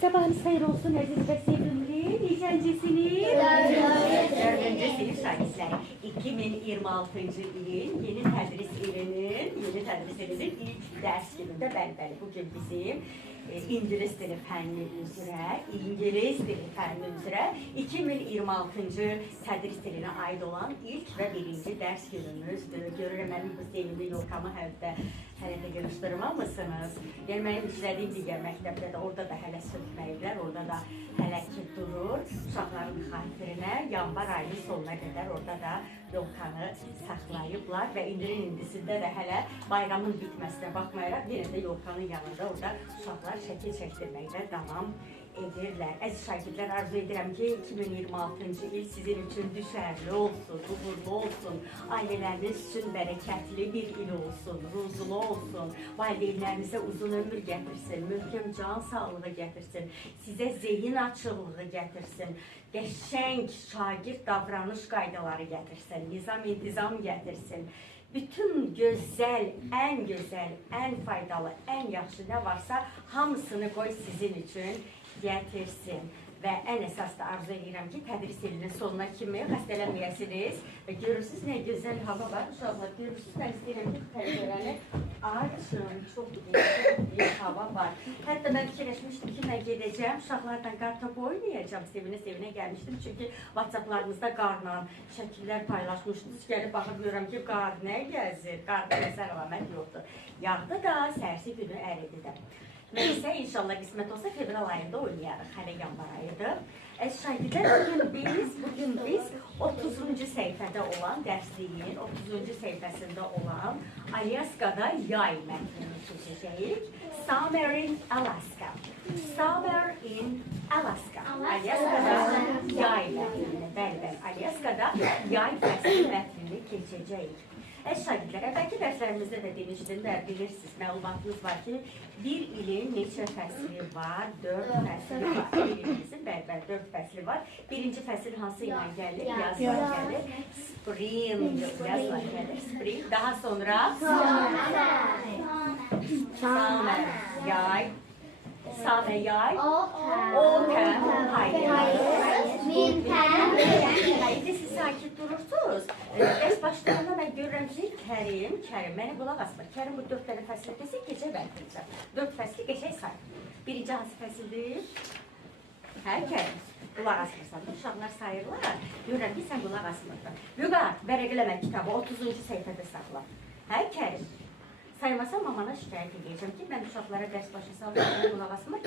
Sabahınız hayır olsun aziz ve sevimli izleyicisiniz. Dördüncü sınıf şagirdləri 2026 ilin yeni tədris ilinin ilk dərs günündə bəli, bugün bizim İngilis dili fənni üzrə 2026-cı tədris ilinə aid olan ilk və birinci dərs günümüzdür. Görürəm, mənim bu sevimli yolkamı hələ də görüşdürməmişsiniz. Yəni, mənim işlədiyim digər məktəbdə də orada da hələ sökməyiblər, orada da hələ ki durur. Uşaqların xatirinə yanvar ayının sonuna qədər orada da yolkanı saxlayıblar və indisində də hələ bayramın bitməsinə baxmayaraq yenə də yolkanın yanında orada uşaqlar şəkil çəkdirməklə davam edirlər. Əziz şagirdlər, arzu edirəm ki, 2026-cı il sizin üçün düşərli olsun, uğurlu olsun, ailələriniz üçün bərəkətli bir il olsun, ruzulu olsun, valideynlərinizə uzun ömür gətirsin, möhkəm can sağlığı gətirsin, sizə zehin açıqlığı gətirsin, qəşəng şagird davranış qaydaları gətirsin, nizam-intizam gətirsin. Bütün gözəl, ən faydalı, ən yaxşı nə varsa hamısını qoy sizin üçün gətirsin. Və ən əsas da arzu edirəm ki, tədris ilinin sonuna kimi xəstələnməyəsiniz və görürsünüz nə gözəl hava var. Uşaqlar, görürsünüz, mən istəyirəm ki, tələbələri açın, çox iyi hava var. Hətta mən fikirləşmişdim ki, mən gedəcəm, uşaqlardan qartopu oynayacağım, sevinə gəlmişdim. Çünki WhatsApp-larınızda qarla şəkillər paylaşmışdınız. Gəlib baxıb görürəm ki, qar nə gəzir, qarda nəzər əlamət yoxdur. Yağdı da, sərsi günü əridi də. Neysə, inşallah qismət olsa fevral ayında oynayarıq, hələ yanvar ayıdır. Əziz şagirdlər, bugün biz 30-cu səhifədə olan dərsliyin 30-cu səhifəsində olan Alyaskada yay mətnini keçəcəyik. Summer in Alaska. Summer in Alaska. Alyaskada yay mətnini, bəli, Alyaskada yay fəsli mətnini keçəcəyik. Əziz şagirdlər, əvvəlki dərslərimizdə də demişdilər, bilirsiniz, məlumatınız var ki, bir ilin neçə fəsli var, 4 fəsli var. Bir ilimizin, bəli, 4 fəsli var. Birinci fəsil hansı ilə gəlir? Yazla gəlir. Spring, yazla gəlir. Spring, daha sonra summer, yay. Summer, yay. Autumn, payız. Winter. Siz sakit durursunuz. Dərs başlarında mən görürəm ki, Kərim, mənə qulaq asmır. Kərim bu 4 dənə fəsil desə, gecə bəlkəcəm. 4 fəsli qəşəng sayır. Birinci hansı fəsildir? Hə, Kərim, qulaq asmırsan. Uşaqlar sayırlar. Görürəm ki, sən qulaq asmırdın. Vüqar, vərəqləmə kitabı 30-cu səhifədə saxla. Hə, Kərim, saymasam mamana şikayət edəcəm ki, mən uşaqlara dərs başı saldım, qulaq asmır.